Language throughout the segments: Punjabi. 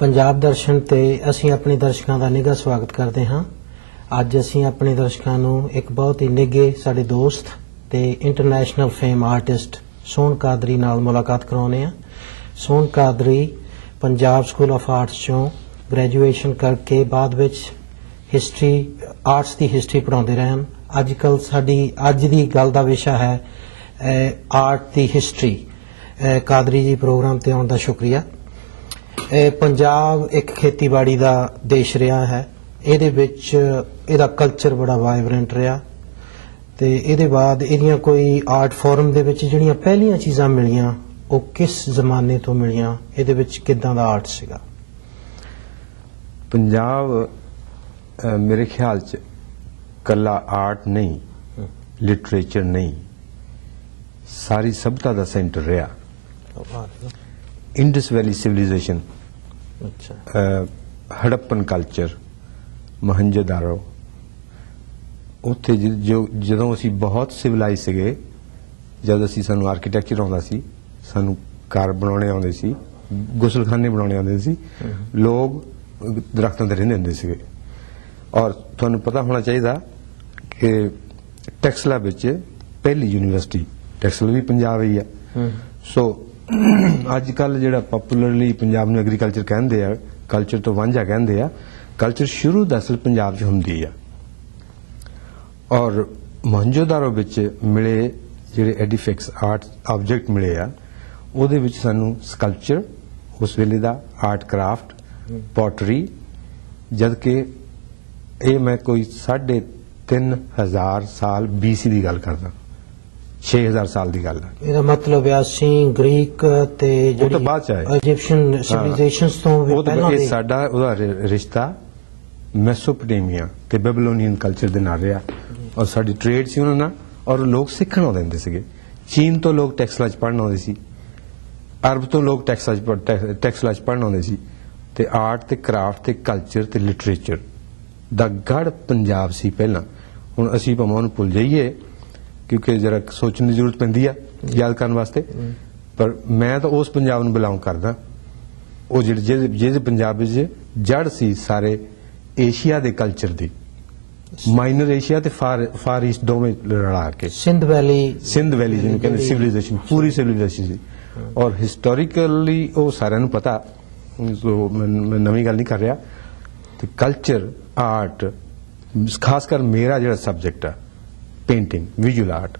ਪੰਜਾਬ ਦਰਸ਼ਨ ਤੇ ਅਸੀਂ ਆਪਣੇ ਦਰਸ਼ਕਾਂ ਦਾ ਨਿੱਘਾ ਸਵਾਗਤ ਕਰਦੇ ਹਾਂ। ਅੱਜ ਅਸੀਂ ਆਪਣੇ ਦਰਸ਼ਕਾਂ ਨੂੰ ਇੱਕ ਬਹੁਤ ਹੀ ਨਿੱਘੇ ਸਾਡੇ ਦੋਸਤ ਤੇ international fame artist Sohan Qadri ਨਾਲ ਮੁਲਾਕਾਤ ਕਰਾਉਂਦੇ ਹਾਂ। Sohan Qadri Punjab school of arts ਚੋਂ ਗ੍ਰੈਜੂਏਸ਼ਨ ਕਰਕੇ ਬਾਅਦ ਵਿੱਚ ਹਿਸਟਰੀ ਆਰਟਸ ਦੀ ਹਿਸਟਰੀ ਪੜ੍ਹਾਉਂਦੇ ਰਹੇ ਹਨ। ਅੱਜ ਦੀ ਗੱਲ ਦਾ ਵਿਸ਼ਾ ਹੈ ਆਰਟ ਦੀ ਹਿਸਟਰੀ। ਕਾਦਰੀ ਜੀ ਪ੍ਰੋਗਰਾਮ ਤੇ ਆਉਣ ਦਾ ਸ਼ੁਕਰੀਆ। ਪੰਜਾਬ ਇੱਕ ਖੇਤੀਬਾੜੀ ਦਾ ਦੇਸ਼ ਰਿਹਾ ਹੈ। ਇਹਦੇ ਵਿੱਚ ਇਹਦਾ ਕਲਚਰ ਬੜਾ ਵਾਈਬਰੈਂਟ ਰਿਹਾ ਤੇ ਇਹਦੇ ਬਾਅਦ ਇਹਦੀਆਂ ਕੋਈ ਆਰਟ ਫੋਰਮ ਦੇ ਵਿੱਚ ਜਿਹੜੀਆਂ ਪਹਿਲੀਆਂ ਚੀਜ਼ਾਂ ਮਿਲੀਆਂ ਉਹ ਕਿਸ ਜ਼ਮਾਨੇ ਤੋਂ ਮਿਲੀਆਂ, ਇਹਦੇ ਵਿੱਚ ਕਿੱਦਾਂ ਦਾ ਆਰਟ ਸੀਗਾ? ਪੰਜਾਬ ਮੇਰੇ ਖਿਆਲ 'ਚ ਕੱਲਾ ਆਰਟ ਨਹੀਂ, ਲਿਟਰੇਚਰ ਨਹੀਂ, ਸਾਰੀ ਸਭਿਅਤਾ ਦਾ ਸੈਂਟਰ ਰਿਹਾ। ਇੰਡਸ ਵੈਲੀ ਸਿਵਲਾਈਜੇਸ਼ਨ, ਹੜੱਪਨ ਕਲਚਰ, ਮੋਹਨਜੋਦਾਰੋ, ਉੱਥੇ ਜਦੋਂ ਅਸੀਂ ਬਹੁਤ ਸਿਵਲਾਈਜ਼ ਸੀਗੇ, ਜਦ ਸਾਨੂੰ ਆਰਕੀਟੈਕਚਰ ਆਉਂਦਾ ਸੀ, ਸਾਨੂੰ ਘਰ ਬਣਾਉਣੇ ਆਉਂਦੇ ਸੀ, ਗੁਸਲਖਾਨੇ ਬਣਾਉਣੇ ਆਉਂਦੇ ਸੀ, ਲੋਕ ਦਰਖਤਾਂ ਤੇ ਰਹਿੰਦੇ ਹੁੰਦੇ ਸੀਗੇ। ਔਰ ਤੁਹਾਨੂੰ ਪਤਾ ਹੋਣਾ ਚਾਹੀਦਾ ਕਿ ਟੈਕਸਲਾ ਵਿੱਚ ਪਹਿਲੀ ਯੂਨੀਵਰਸਿਟੀ ਟੈਕਸਲਾ ਵੀ ਪੰਜਾਬ ਹੀ ਆ। ਸੋ ਅੱਜ ਕੱਲ ਜਿਹੜਾ ਪਪੂਲਰਲੀ ਪੰਜਾਬ ਨੂੰ ਐਗਰੀਕਲਚਰ ਕਹਿੰਦੇ ਆ, ਕਲਚਰ ਤੋਂ ਵਾਂਝਾ ਕਹਿੰਦੇ ਆ, ਕਲਚਰ ਸ਼ੁਰੂ ਦਰਅਸਲ ਪੰਜਾਬ 'ਚ ਹੁੰਦੀ ਆ। ਔਰ ਮੋਹਨਜੋਦਾਰੋ ਵਿੱਚ ਮਿਲੇ ਜਿਹੜੇ ਐਡੀਫਿਕਸ ਆਰਟ ਆਬਜੈਕਟ ਮਿਲੇ ਆ, ਉਹਦੇ ਵਿੱਚ ਸਾਨੂੰ ਸਕਲਪਚਰ, ਉਸ ਵੇਲੇ ਦਾ ਆਰਟ ਕਰਾਫਟ, ਪੋਟਰੀ, ਜਦ ਕਿ ਇਹ ਮੈਂ ਕੋਈ 3500 ਸਾਲ BC ਦੀ ਗੱਲ ਕਰਦਾ, 6000 ਸਾਲ ਦੀ ਗੱਲ ਹੈ। ਇਹਦਾ ਮਤਲਬ ਹੈ ਅਸੀਂ ਗ੍ਰੀਕ ਤੇ ਜਿਹੜੀ ਇਜਿਪਸ਼ੀਅਨ ਸਿਵਲਾਈਜੇਸ਼ਨਸ ਤੋਂ ਵੀ ਪਹਿਲਾਂ ਦੇ ਸਾਡਾ ਉਹਦਾ ਰਿਸ਼ਤਾ ਮੈਸੋਪੋਟੇਮੀਆ ਤੇ ਬੈਬੀਲੋਨੀਅਨ ਕਲਚਰ ਦੇ ਨਾਲ ਰਿਹਾ। ਔਰ ਸਾਡੀ ਟ੍ਰੇਡ ਸੀ ਉਹਨਾਂ ਨਾਲ, ਔਰ ਲੋਕ ਸਿੱਖਣ ਆਉਂਦੇ ਹੁੰਦੇ ਸੀਗੇ। ਚੀਨ ਤੋਂ ਲੋਕ ਟੈਕਸਲਾ 'ਚ ਪੜ੍ਹਨ ਆਉਂਦੇ ਸੀ, ਅਰਬ ਤੋਂ ਲੋਕ ਟੈਕਸਲਾ 'ਚ ਪੜ੍ਹਨ ਆਉਂਦੇ ਸੀ। ਤੇ ਆਰਟ ਤੇ ਕਰਾਫਟ ਤੇ ਕਲਚਰ ਤੇ ਲਿਟਰੇਚਰ ਦਾ ਗੜ ਪੰਜਾਬ ਸੀ ਪਹਿਲਾਂ। ਹੁਣ ਅਸੀਂ ਭਾਵੇਂ ਉਹਨੂੰ ਭੁੱਲ ਜਾਈਏ ਕਿਉਂਕਿ ਜਰਾ ਸੋਚਣ ਦੀ ਜ਼ਰੂਰਤ ਪੈਂਦੀ ਆ ਯਾਦ ਕਰਨ ਵਾਸਤੇ, ਪਰ ਮੈਂ ਤਾਂ ਉਸ ਪੰਜਾਬ ਨੂੰ ਬਿਲੋਂਗ ਕਰਦਾ, ਉਹ ਜਿਹਦੇ ਪੰਜਾਬ ਵਿੱਚ ਜੜ ਸੀ ਸਾਰੇ ਏਸ਼ੀਆ ਦੇ ਕਲਚਰ ਦੀ, ਮਾਈਨਰ ਏਸ਼ੀਆ ਤੇ ਫਾਰ ਈਸਟ ਦੋਵੇਂ ਰਲਾ ਕੇ ਸਿੰਧ ਵੈਲੀ ਜਿਹਨੂੰ ਕਹਿੰਦੇ ਸਿਵਲਾਈਜੇਸ਼ਨ, ਪੂਰੀ ਸਿਵਲਾਈਜੇਸ਼ਨ ਸੀ। ਔਰ ਹਿਸਟੋਰੀਕਲੀ ਉਹ ਸਾਰਿਆਂ ਨੂੰ ਪਤਾ, ਮੈਂ ਨਵੀਂ ਗੱਲ ਨਹੀਂ ਕਰ ਰਿਹਾ। ਤੇ ਕਲਚਰ, ਆਰਟ, ਖਾਸ ਕਰ ਮੇਰਾ ਜਿਹੜਾ ਸਬਜੈਕਟ ਆ ਪੇਂਟਿੰਗ, ਵਿਜ਼ੂਅਲ ਆਰਟ,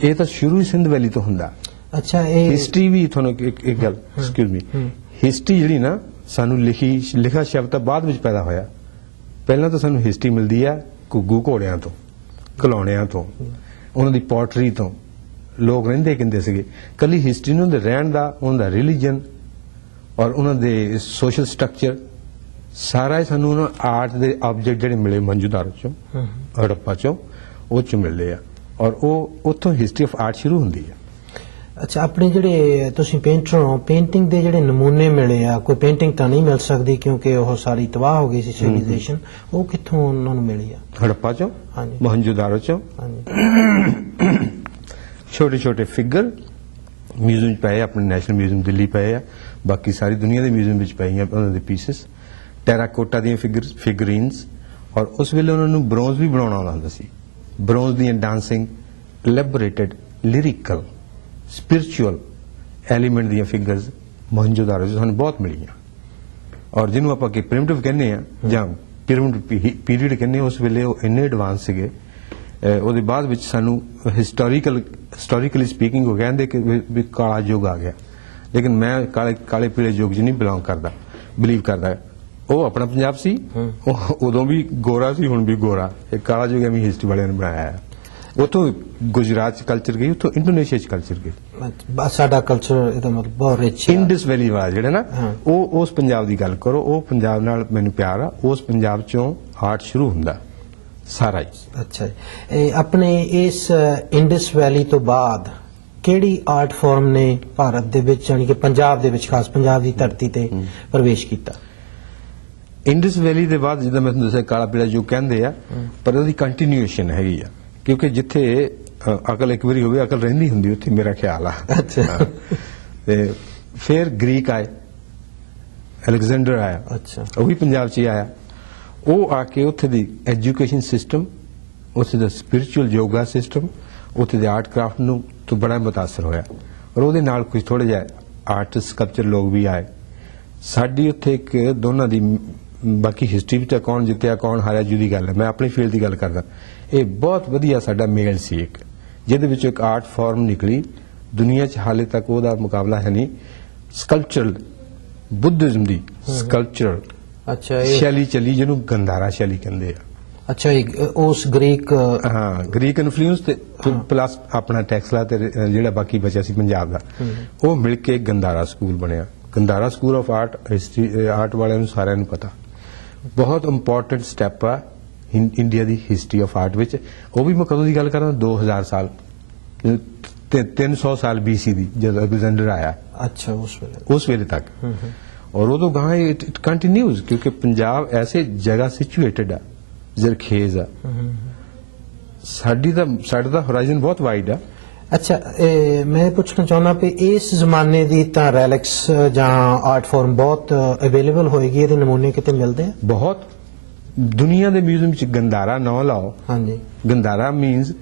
ਇਹ ਤਾਂ ਸ਼ੁਰੂ ਹੀ ਸਿੰਧ ਵੈਲੀ ਤੋਂ ਹੁੰਦਾ। ਅੱਛਾ, ਇਹ ਹਿਸਟਰੀ ਵੀ ਤੁਹਾਨੂੰ ਇੱਕ ਗੱਲ, ਐਕਸਕਿਊਜ਼ ਮੀ, ਹਿਸਟਰੀ ਜਿਹੜੀ ਨਾ ਸਾਨੂੰ ਲਿਖਾ ਸ਼ਬਦ ਤਾਂ ਬਾਅਦ ਵਿੱਚ ਪੈਦਾ ਹੋਇਆ। ਪਹਿਲਾਂ ਤਾਂ ਸਾਨੂੰ ਹਿਸਟਰੀ ਮਿਲਦੀ ਆ ਘੁੱਗੂ ਘੋੜਿਆਂ ਤੋਂ, ਖਿਡੌਣਿਆਂ ਤੋਂ, ਉਹਨਾਂ ਦੀ ਪੋਟਰੀ ਤੋਂ, ਲੋਕ ਰਹਿੰਦੇ ਕਿੰਦੇ ਸੀਗੇ। ਕੱਲੀ ਹਿਸਟਰੀ ਨੂੰ ਰਹਿਣ ਦਾ, ਉਹਨਾਂ ਦਾ ਰਿਲੀਜਨ ਔਰ ਉਹਨਾਂ ਦੇ ਸੋਸ਼ਲ ਸਟਰਕਚਰ ਸਾਰਾ ਹੀ ਸਾਨੂੰ ਉਹਨਾਂ ਆਰਟ ਦੇ ਆਬਜੈਕਟ ਜਿਹੜੇ ਮਿਲੇ ਮੋਹਨਜੋਦਾਰੋ ਚੋਂ, ਹੜੱਪਾ ਚੋਂ, ਉਹ ਚ ਮਿਲਦੇ ਆ। ਔਰ ਉਹ ਉੱਥੋਂ ਹਿਸਟਰੀ ਆਫ ਆਰਟ ਸ਼ੁਰੂ ਹੁੰਦੀ ਆ। ਅੱਛਾ, ਆਪਣੇ ਜਿਹੜੇ ਤੁਸੀਂ ਪੇਂਟਰ ਹੋ, ਪੇਂਟਿੰਗ ਦੇ ਜਿਹੜੇ ਨਮੂਨੇ ਮਿਲੇ ਆ, ਕੋਈ ਪੇਂਟਿੰਗ ਤਾਂ ਨਹੀਂ ਮਿਲ ਸਕਦੀ ਕਿਉਂਕਿ ਉਹ ਸਾਰੀ ਤਬਾਹ ਹੋ ਗਈ ਸੀ ਸਿਵਲਾਈਜੇਸ਼ਨ, ਉਹ ਕਿੱਥੋਂ ਉਹਨਾਂ ਨੂੰ ਮਿਲੀ ਆ? ਹੜੱਪਾ ਚੋਂ, ਮੋਹਨਜੋਦਾਰੋ ਚੋਂ। ਛੋਟੇ ਛੋਟੇ ਫਿਗਰ ਮਿਊਜ਼ੀਅਮ 'ਚ ਪਏ, ਆਪਣੇ ਨੈਸ਼ਨਲ ਮਿਊਜ਼ੀਅਮ ਦਿੱਲੀ ਪਏ ਆ, ਬਾਕੀ ਸਾਰੀ ਦੁਨੀਆ ਦੇ ਮਿਊਜ਼ੀਅਮ ਵਿੱਚ ਪਈਆਂ ਉਹਨਾਂ ਦੇ ਪੀਸਿਸ, ਟੈਰਾਕੋਟਾ ਦੀਆਂ ਫਿਗਰੀਨਸ। ਔਰ ਉਸ ਵੇਲੇ ਉਹਨਾਂ ਨੂੰ ਬ੍ਰੋਂਜ਼ ਵੀ ਬਣਾਉਣਾ ਆਉਂਦਾ ਹੁੰਦਾ ਸੀ। ਬ੍ਰੋਂਜ਼ ਦੀਆਂ ਡਾਂਸਿੰਗ, ਇਲੈਬੋਰੇਟਡ, ਲਿਰਿਕਲ, ਸਪਿਰਿਚੁਅਲ ਐਲੀਮੈਂਟ ਦੀਆਂ ਫਿਗਰਸ ਮੋਹਨਜੋਦਾਰੋ 'ਚ ਸਾਨੂੰ ਬਹੁਤ ਮਿਲੀਆਂ। ਔਰ ਜਿਹਨੂੰ ਆਪਾਂ ਕਿ ਪ੍ਰਿਮਿਟਿਵ ਕਹਿੰਦੇ ਆ ਜਾਂ ਪਿਰਾਮਿਡ ਪੀਰੀਅਡ ਕਹਿੰਦੇ, ਉਸ ਵੇਲੇ ਉਹ ਇੰਨੇ ਐਡਵਾਂਸ ਸੀਗੇ। ਉਹਦੇ ਬਾਅਦ ਵਿੱਚ ਸਾਨੂੰ ਹਿਸਟੋਰੀਕਲੀ ਸਪੀਕਿੰਗ ਉਹ ਕਹਿੰਦੇ ਕਿ ਵੀ ਕਾਲਾ ਯੁੱਗ ਆ ਗਿਆ, ਲੇਕਿਨ ਮੈਂ ਕਾਲੇ ਪੀਲੇ ਯੁੱਗ 'ਚ ਨਹੀਂ ਬਿਲੀਵ ਕਰਦਾ। ਉਹ ਆਪਣਾ ਪੰਜਾਬ ਸੀ, ਉਹ ਉਦੋਂ ਵੀ ਗੋਰਾ ਸੀ, ਹੁਣ ਵੀ ਗੋਰਾ। ਇਹ ਕਾਲਾ ਯੁੱਗ ਐਵੇਂ ਹਿਸਟਰੀ ਵਾਲਿਆਂ ਨੇ ਬਣਾਇਆ ਹੈ। ਉੱਥੋਂ ਗੁਜਰਾਤ 'ਚ ਕਲਚਰ ਗਈ, ਉੱਥੋਂ ਇੰਡੋਨੇਸ਼ੀਆ 'ਚ ਕਲਚਰ ਗਈ। ਸਾਡਾ ਕਲਚਰ ਇਹਦਾ ਮਤਲਬ ਬਹੁਤ ਰਿਚ ਹੈ। ਇੰਡਸ ਵੈਲੀ ਵਾਲਾ ਜਿਹੜਾ ਨਾ, ਉਹ ਉਸ ਪੰਜਾਬ ਦੀ ਗੱਲ ਕਰੋ, ਉਹ ਪੰਜਾਬ ਨਾਲ ਮੈਨੂੰ ਪਿਆਰ ਆ। ਉਸ ਪੰਜਾਬ 'ਚੋਂ ਆਰਟ ਸ਼ੁਰੂ ਹੁੰਦਾ ਸਾਰਾ ਹੀ। ਅੱਛਾ ਜੀ, ਆਪਣੇ ਇਸ ਇੰਡਸ ਵੈਲੀ ਤੋਂ ਬਾਅਦ ਕਿਹੜੀ ਆਰਟ ਫਾਰਮ ਨੇ ਭਾਰਤ ਦੇ ਵਿੱਚ, ਯਾਨੀ ਕਿ ਪੰਜਾਬ ਦੇ ਵਿੱਚ, ਖਾਸ ਪੰਜਾਬ ਦੀ ਧਰਤੀ ਤੇ ਪ੍ਰਵੇਸ਼ ਕੀਤਾ? ਇੰਡਸ ਵੈਲੀ ਦੇ ਬਾਅਦ ਜਿੱਦਾਂ ਮੈਂ ਤੁਹਾਨੂੰ ਦੱਸਿਆ ਕਾਲਾ ਪੀਲਾ ਯੁੱਗ ਕਹਿੰਦੇ ਆ, ਪਰ ਉਹਦੀ ਕੰਟੀਨਿਊਏਸ਼ਨ ਹੈਗੀ ਆ, ਕਿਉਂਕਿ ਜਿੱਥੇ ਅਕਲ ਇੱਕ ਵਾਰੀ ਹੋਵੇ ਅਕਲ ਰਹਿੰਦੀ ਹੁੰਦੀ ਉੱਥੇ, ਮੇਰਾ ਖਿਆਲ ਆ। ਅੱਛਾ। ਤੇ ਫਿਰ ਗ੍ਰੀਕ ਆਏ, ਅਲੈਗਜ਼ੈਂਡਰ ਆਇਆ, ਅੱਛਾ ਉਹ ਵੀ ਪੰਜਾਬ 'ਚ ਹੀ ਆਇਆ। ਉਹ ਆ ਕੇ ਉੱਥੇ ਦੀ ਐਜੂਕੇਸ਼ਨ ਸਿਸਟਮ, ਉੱਥੇ ਦਾ ਸਪਿਰਿਚੁਅਲ ਯੋਗਾ ਸਿਸਟਮ, ਉੱਥੇ ਦੇ ਆਰਟ ਕਰਾਫਟ ਨੂੰ ਤੋਂ ਬੜਾ ਮੁਤਾਸਰ ਹੋਇਆ। ਔਰ ਉਹਦੇ ਨਾਲ ਕੁਝ ਥੋੜੇ ਜਿਹਾ ਆਰਟਿਸਟ ਸਕਲਪਚਰ ਲੋਕ ਵੀ ਆਏ। ਸਾਡੀ ਉੱਥੇ ਇੱਕ ਦੋਨਾਂ ਦੀ ਬਾਕੀ ਹਿਸਟਰੀ ਵਿੱਚ ਕੌਣ ਜਿੱਤਿਆ ਕੌਣ ਹਾਰਿਆ ਜੁਦੀ ਗੱਲ ਹੈ, ਮੈਂ ਆਪਣੀ ਫੀਲਡ ਦੀ ਗੱਲ ਕਰਦਾ। ਇਹ ਬਹੁਤ ਵਧੀਆ ਸਾਡਾ ਮੇਲ ਸੀ ਇੱਕ, ਜਿਹਦੇ ਵਿੱਚੋਂ ਇੱਕ ਆਰਟ ਫਾਰਮ ਨਿਕਲੀ। ਦੁਨੀਆ 'ਚ ਹਾਲੇ ਤੱਕ ਉਹਦਾ ਮੁਕਾਬਲਾ ਹੈ ਨਹੀਂ। ਸਕਲਪਚਰਲ ਬੁੱਧਿਜ਼ਮ ਦੀ ਸਕਲਪਚਰਲ ਅੱਛਾ ਇਹ ਸ਼ੈਲੀ ਚੱਲੀ, ਜਿਹਨੂੰ ਗੰਧਾਰਾ ਸ਼ੈਲੀ ਕਹਿੰਦੇ ਆ। ਅੱਛਾ ਉਸ ਗ੍ਰੀਕ ਹਾਂ, ਗ੍ਰੀਕ ਇਨਫਲੂਐਂਸ ਤੇ ਪਲੱਸ ਆਪਣਾ ਟੈਕਸਲਾ ਤੇ ਜਿਹੜਾ ਬਾਕੀ ਬਚਿਆ ਸੀ ਪੰਜਾਬ ਦਾ, ਉਹ ਮਿਲ ਕੇ ਗੰਧਾਰਾ ਸਕੂਲ ਬਣਿਆ। Gandhara school of art, history art ਵਾਲਿਆਂ ਨੂੰ ਸਾਰਿਆਂ ਨੂੰ ਪਤਾ, ਬਹੁਤ ਇੰਪੋਰਟੈਂਟ ਸਟੈਪ ਆ ਇੰਡੀਆ ਦੀ ਹਿਸਟਰੀ ਆਫ ਆਰਟ ਵਿੱਚ। ਉਹ ਵੀ ਮੈਂ ਕਦੋਂ ਦੀ ਗੱਲ ਕਰਾਂ, 2000 ਸਾਲ 300 ਸਾਲ BC ਦੀ, ਜਦੋਂ ਅਲੈਗਜ਼ੈਂਡਰ ਆਇਆ ਅੱਛਾ ਉਸ ਵੇਲੇ ਤੱਕ। ਔਰ ਉਦੋਂ ਗਾਂ ਇਟ ਕੰਟੀਨਿਊਜ਼, ਕਿਉਂਕਿ ਪੰਜਾਬ ਐਸੇ ਜਗ੍ਹਾ ਸਿਚੁਏਟਡ ਆ, ਜ਼ਰਖੇਜ਼ ਆ। ਸਾਡਾ ਤਾਂ ਹੋਰਾਈਜ਼ਨ ਬਹੁਤ ਵਾਈਡ ਆ। ਅੱਛਾ ਮੈਂ ਪੁੱਛਣਾ ਚਾਹੁੰਦਾ ਵੀ ਇਸ ਜ਼ਮਾਨੇ ਦੀ ਤਾਂ ਰੈਲਿਕਸ ਜਾਂ ਆਰਟ ਫਾਰਮ ਬਹੁਤ ਅਵੇਲੇਬਲ ਹੋਏਗੀ, ਇਹਦੇ ਨਮੂਨੇ ਕਿਤੇ ਮਿਲਦੇ ਆ? ਬਹੁਤ, ਦੁਨੀਆ ਦੇ ਮਿਊਜ਼ੀਅਮ 'ਚ ਗੰਧਾਰਾ ਨਾਂ ਲਾਓ। ਹਾਂਜੀ, ਗੰਧਾਰਾ ਮੀਨਸ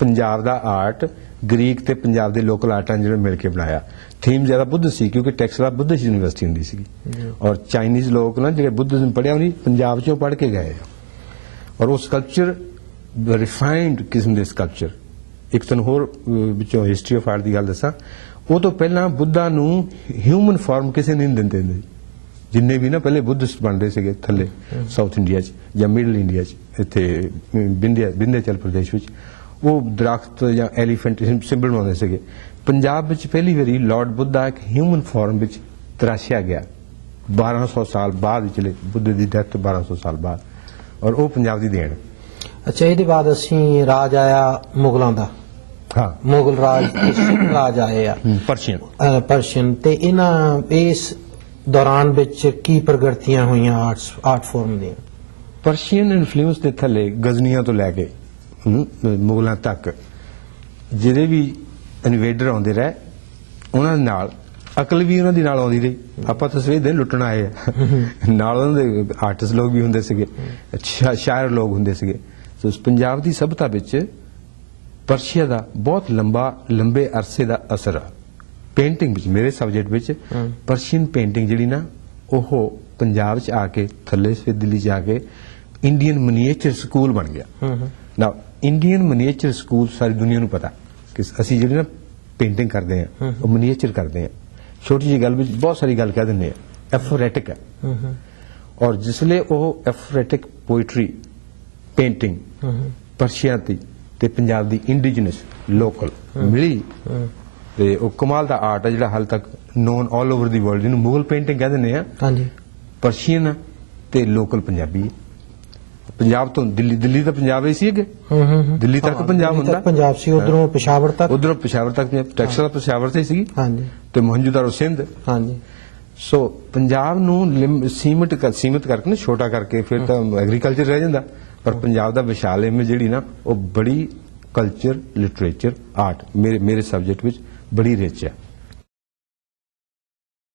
ਪੰਜਾਬ ਦਾ ਆਰਟ ਗ੍ਰੀਕ ਤੇ ਪੰਜਾਬ ਦੇ ਲੋਕਲ ਆਰਟਾਂ ਜਿਹੜੇ ਮਿਲ ਕੇ ਬਣਾਇਆ। ਥੀਮ ਜ਼ਿਆਦਾ ਬੁੱਧ ਸੀ, ਕਿਉਂਕਿ ਟੈਕਸਲਾ ਬੁੱਧਿਸਟ ਯੂਨੀਵਰਸਿਟੀ ਹੁੰਦੀ ਸੀ। ਔਰ ਚਾਈਨੀਜ਼ ਲੋਕ ਨਾ ਜਿਹੜੇ ਬੁੱਧਿਜ਼ਮ ਪੜ੍ਹਿਆ ਉਹਨੀ ਪੰਜਾਬ 'ਚੋਂ ਪੜ੍ਹ ਕੇ ਗਏ। ਔਰ ਉਹ ਸਕਲਪਚਰ ਰਿਫਾਈਨਡ ਕਿਸਮ ਦੇ ਸਕਲਪਚਰ। ਇੱਕ ਤੁਹਾਨੂੰ ਹੋਰ ਵਿੱਚੋਂ ਹਿਸਟਰੀ ਆਫ ਆਰਟ ਦੀ ਗੱਲ ਦੱਸਾਂ, ਉਹ ਤੋਂ ਪਹਿਲਾਂ ਬੁੱਧਾ ਨੂੰ ਹਿਊਮਨ ਫਾਰਮ ਕਿਸੇ ਨਹੀਂ ਦਿੰਦੇ ਹੁੰਦੇ। ਜਿੰਨੇ ਵੀ ਨਾ ਪਹਿਲੇ ਬੁੱਧਿਸਟ ਬਣਦੇ ਸੀਗੇ ਥੱਲੇ ਸਾਊਥ ਇੰਡੀਆ 'ਚ ਜਾਂ ਮਿਡਲ ਇੰਡੀਆ 'ਚ, ਇੱਥੇ ਵਿੰਧਿਆਚਲ ਪ੍ਰਦੇਸ਼ ਵਿੱਚ, ਉਹ ਦਰਖਤ ਜਾਂ ਐਲੀਫੈਂਟ ਸਿੰਬਲ ਬਣਾਉਂਦੇ ਸੀਗੇ। ਪੰਜਾਬ ਵਿੱਚ ਪਹਿਲੀ ਵਾਰੀ ਲਾਰਡ ਬੁੱਧਾ ਇੱਕ ਹਿਊਮਨ ਫਾਰਮ ਵਿੱਚ ਤਰਾਸ਼ਿਆ ਗਿਆ 1200 ਸਾਲ ਬਾਅਦ, ਚਲੇ ਬੁੱਧ ਦੀ ਡੈਥ 1200 ਸਾਲ ਬਾਅਦ। ਔਰ ਉਹ ਪੰਜਾਬ ਦੀ ਦੇਣ। ਅੱਛਾ ਇਹਦੇ ਬਾਅਦ ਅਸੀਂ ਰਾਜ ਆਇਆ ਮੁਗਲਾਂ ਦਾ। ਹਾਂ, ਮੁਗਲ ਰਾਜ ਆਏ ਆ ਪਰਸ਼ੀਅਨ, ਤੇ ਇਸ ਦੌਰਾਨ ਵਿੱਚ ਕੀ ਪ੍ਰਗਤੀਆਂ ਹੋਈਆਂ ਆਰਟ ਫਾਰਮ ਦੀਆਂ? ਪਰਸ਼ੀਅਨ ਇਨਫਲੂਐਂਸ ਦੇ ਥੱਲੇ ਗਜ਼ਨੀਆਂ ਤੋਂ ਲੈ ਕੇ ਮੁਗਲਾਂ ਤੱਕ ਜਿਹੜੇ ਵੀ ਇਨਵੇਡਰ ਆਉਂਦੇ ਰਹੇ, ਉਹਨਾਂ ਦੇ ਨਾਲ ਅਕਲ ਵੀ ਉਹਨਾਂ ਦੀ ਨਾਲ ਆਉਂਦੀ ਰਹੀ। ਆਪਾਂ ਤਸਵੀਰ ਦੇ ਲੁੱਟਣ ਆਏ ਆ, ਨਾਲ ਉਹਨਾਂ ਦੇ ਆਰਟਿਸਟ ਲੋਕ ਵੀ ਹੁੰਦੇ ਸੀਗੇ, ਸ਼ਾਇਰ ਲੋਕ ਹੁੰਦੇ ਸੀਗੇ। ਸੋ ਪੰਜਾਬ ਦੀ ਸਭਿਅਤਾ ਵਿੱਚ ਪਰਸ਼ੀਆ ਦਾ ਬਹੁਤ ਲੰਬੇ ਅਰਸੇ ਦਾ ਅਸਰ ਆ। ਪੇਂਟਿੰਗ ਵਿੱਚ, ਮੇਰੇ ਸਬਜੈਕਟ ਵਿੱਚ ਪਰਸ਼ੀਅਨ ਪੇਂਟਿੰਗ ਜਿਹੜੀ ਨਾ, ਉਹ ਪੰਜਾਬ 'ਚ ਆ ਕੇ ਥੱਲੇ ਫਿਰ ਦਿੱਲੀ 'ਚ ਆ ਕੇ ਇੰਡੀਅਨ ਮਿਨੀਏਚਰ ਸਕੂਲ ਬਣ ਗਿਆ। ਨਾ ਇੰਡੀਅਨ ਮਿਨੀਏਚਰ ਸਕੂਲ ਸਾਰੀ ਦੁਨੀਆ ਨੂੰ ਪਤਾ ਕਿ ਅਸੀਂ ਜਿਹੜੀ ਨਾ ਪੇਂਟਿੰਗ ਕਰਦੇ ਆ, ਉਹ ਮਿਨੀਏਚਰ ਕਰਦੇ ਆ। ਛੋਟੀ ਜਿਹੀ ਗੱਲ ਵਿੱਚ ਬਹੁਤ ਸਾਰੀ ਗੱਲ ਕਹਿ ਦਿੰਦੇ ਆ, ਐਫੋਰੈਟਿਕ ਹੈ। ਔਰ ਜਿਸਲੇ ਉਹ ਐਫੋਰੈਟਿਕ ਪੋਇਟਰੀ ਪੇਂਟਿੰਗ ਪਰਸ਼ੀਆ ਦੀ ਤੇ ਪੰਜਾਬ ਦੀ ਇੰਡੀਜਨਸ ਲੋਕਲ ਮਿਲੀ, ਤੇ ਉਹ ਕਮਾਲ ਦਾ ਆਰਟ ਹੈ ਜਿਹੜਾ ਹਾਲ ਤੱਕ ਨੋਨ ਆਲ ਓਵਰ ਦੀ ਵਰਲਡ, ਜਿਹਨੂੰ ਮੁਗਲ ਪੇਂਟਿੰਗ ਕਹਿ ਦਿੰਦੇ ਆ। ਹਾਂਜੀ, ਪਰਸ਼ੀਅਨ ਤੇ ਲੋਕਲ ਪੰਜਾਬੀ। ਪੰਜਾਬ ਤੋਂ ਦਿੱਲੀ ਤਾਂ ਪੰਜਾਬ ਹੀ ਸੀ ਅੱਗੇ, ਦਿੱਲੀ ਤੱਕ ਪੰਜਾਬ ਹੁੰਦਾ, ਪੰਜਾਬ ਸੀ, ਉਧਰੋਂ ਪਿਸ਼ਾਵਰ ਤੱਕ ਟੈਕਸਲਾ ਪਿਸ਼ਾਵਰ ਤੇ ਸੀ। ਹਾਂਜੀ, ਤੇ ਮੋਹਨਜੋਦਾਰੋ ਸਿੰਧ। ਹਾਂਜੀ। ਸੋ ਪੰਜਾਬ ਨੂੰ ਸੀਮਿਤ ਕਰਕੇ ਨਾ, ਛੋਟਾ ਕਰਕੇ ਫਿਰ ਤਾਂ ਐਗਰੀਕਲਚਰ ਰਹਿ ਜਾਂਦਾ, ਪਰ ਪੰਜਾਬ ਦਾ ਵਿਸ਼ਾਲ ਇਮੇਜ ਜਿਹੜੀ ਨਾ, ਉਹ ਬੜੀ ਕਲਚਰ, ਲਿਟਰੇਚਰ, ਆਰਟ ਮੇਰੇ ਸਬਜੈਕਟ ਵਿੱਚ ਬੜੀ ਰਿਚ ਹੈ।